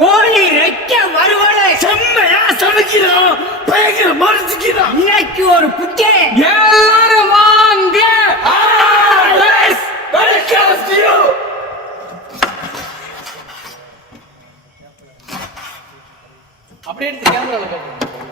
கோழி ரெக்க வருவலை செம்மையா சமைக்கிறோம், பயங்கர மறைச்சிக்கிறோம். இன்னைக்கு ஒரு குட்டை எல்லாரும் வாங்க.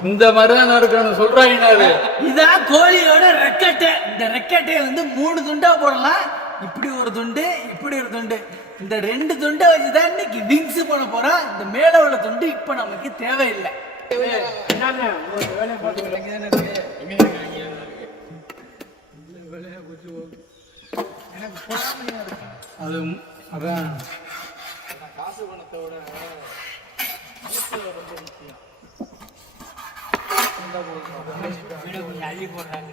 இந்த மாதிரிதான் இருக்கணும் சொல்றாங்க. இதான் கோழியோட ரெக்கட்டை. இந்த ரெக்கட்டையை வந்து 3 துண்டா போடலாம். இப்படி ஒரு துண்டு, இப்படி ஒரு துண்டு. இந்த 2 துண்டை வச்சுதான் இன்னைக்கு விங்ஸ் பண்ண போறோம். இந்த மேல உள்ள துண்டு இப்ப நமக்கு தேவையில்லை. அது அதான் காசு பணத்தோட ரொம்ப முக்கியம். அள்ளி போடுறாங்க.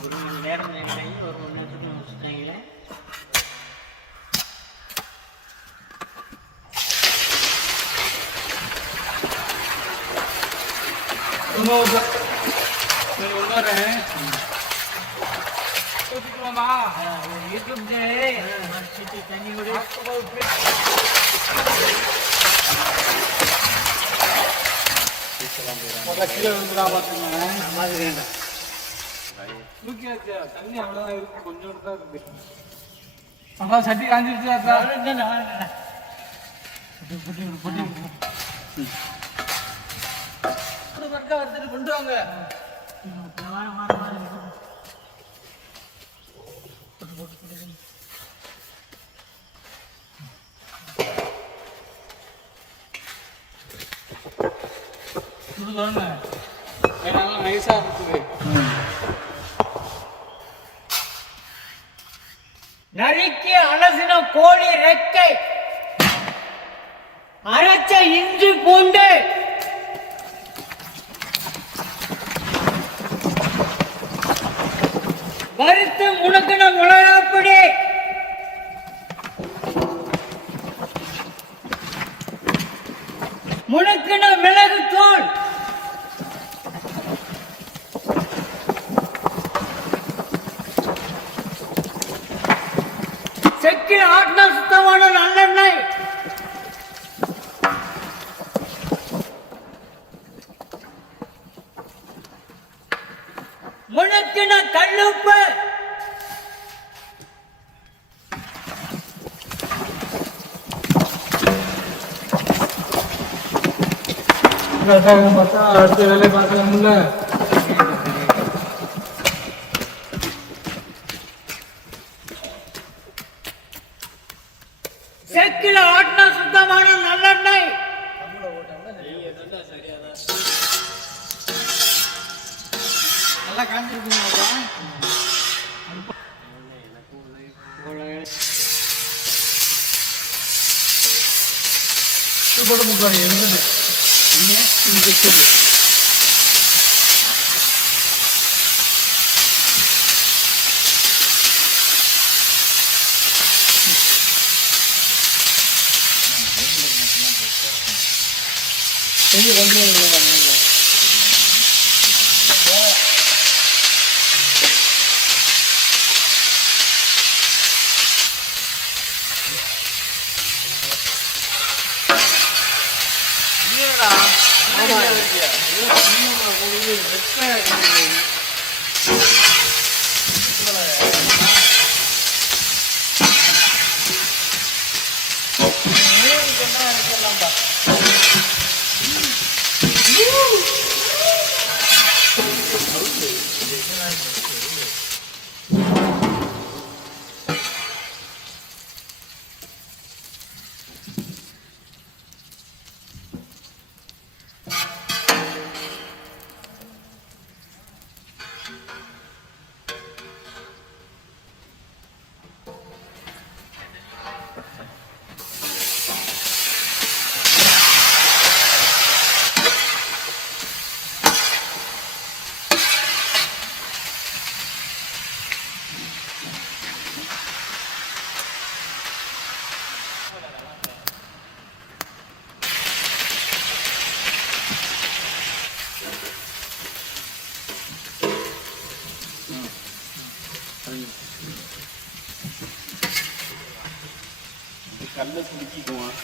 ஒரு மணி நேரம் ஒரு மணி நேரத்துக்கு வச்சுட்டாங்களே. தண்ணி கூட கீழே விழுந்துடா பாத்துங்க. தண்ணி அவ்வளவுதான் இருக்கு, கொஞ்சோண்டு தான் இருக்கு. அதான் சட்டி காஞ்சிருச்சு. கொண்டு வாங்க. நைஸா இருக்குது. நறுக்கி அலசின கோழி ரெக்கை, அரைச்ச இஞ்சி பூண்டு, வறுத்து முணுக்கின மிளகாப்பொடி, முணுக்கின மிளகு தூள், செக்கில் ஆட்டின சுத்தமான நல்லெண்ணெய், முணுக்கின கல்லுப்பு, அடுத்த வேலை பார்க்கலாம்ல. செக்கில் ஆட்டின சுத்தமான நல்லெண்ணெய், நல்லா காஞ்சிருக்குங்களா? போட முக்காங்க இருந்தது. கல்ல குடிக்குவான்.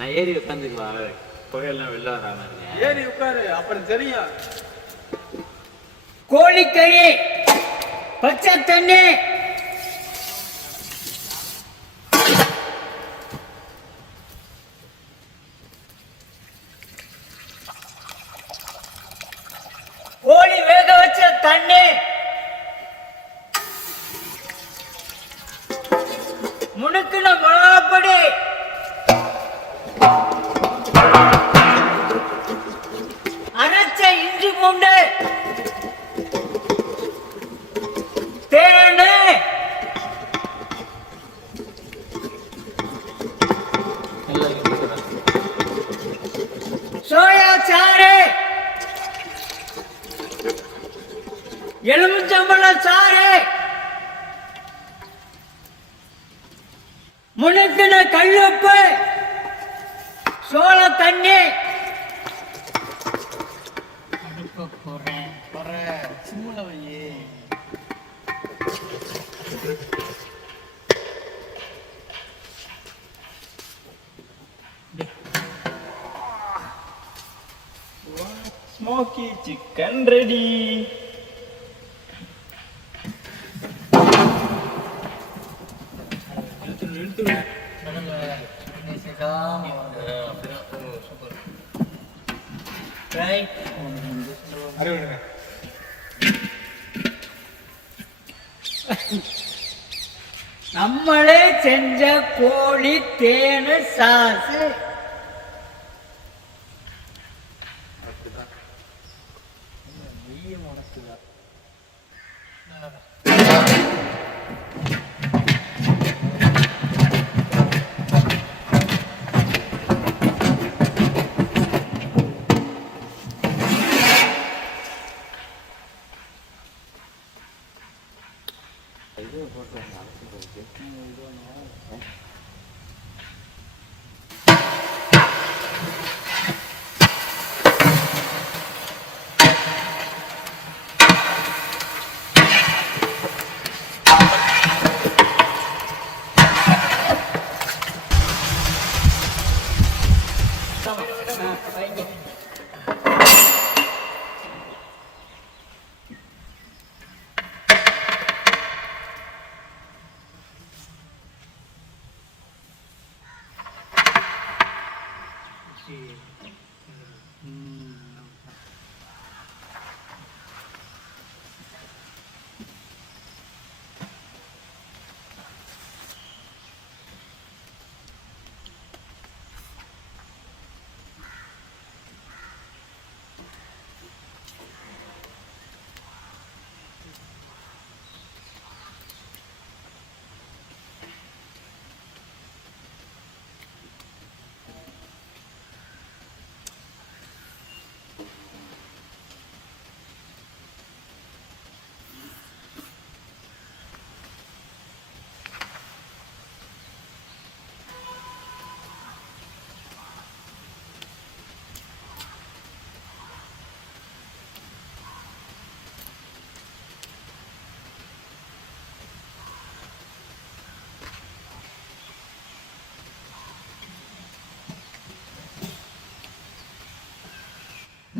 நான் ஏறி உட்காந்துக்குவா புகையெல்லாம் வெளில வராம இருக்கேன். ஏறி உட்காரு, அப்புறம் தெரியும். கோழிக்கறி, பச்சை தண்ணி, கோழி வேக வச்ச தண்ணி, முணுக்குன மிளகாப்பொடி, அரைச்ச இஞ்சி பூண்டு, தேனு, சோயா சாறு, எலுமிச்சம்பழ சாறு, முணுக்கின கல்லுப்பு, சோள தண்ணி. சிம்முல வையே. Smoky chicken ready. நம்மளே செஞ்ச கோழி தேனு சாசு.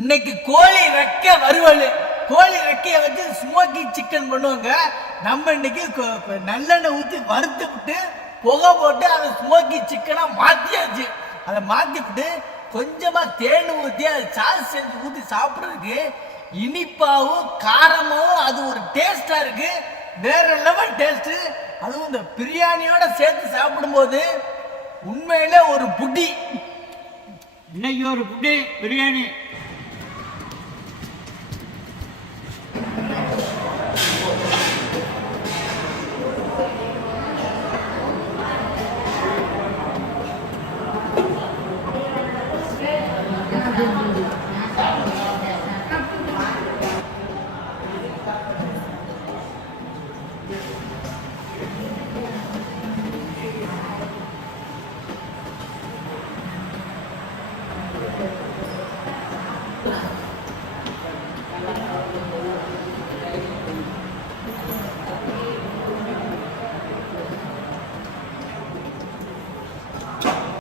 இன்னைக்கு கோழி ரெக்க வறுவல். கோழி ரெக்கைய வச்சு ஸ்மோக்கி சிக்கன் பண்ணுவாங்க. நம்ம இன்னைக்கு நல்லெண்ணெய் ஊற்றி வறுத்து விட்டு புகை போட்டு அதை ஸ்மோக்கி சிக்கனா மாத்தியாச்சு. அதை மாத்தி விட்டு கொஞ்சமா தேன் ஊற்றி அதை சாஸ் செஞ்சு ஊற்றி சாப்பிட்றதுக்கு இனிப்பாவும் காரமாவும் அது ஒரு டேஸ்டா இருக்கு. வேற லெவல் டேஸ்ட். அதுவும் இந்த பிரியாணியோட சேர்த்து சாப்பிடும்போது உண்மையிலே ஒரு புடி. இன்னைக்கு ஒரு புடி பிரியாணி.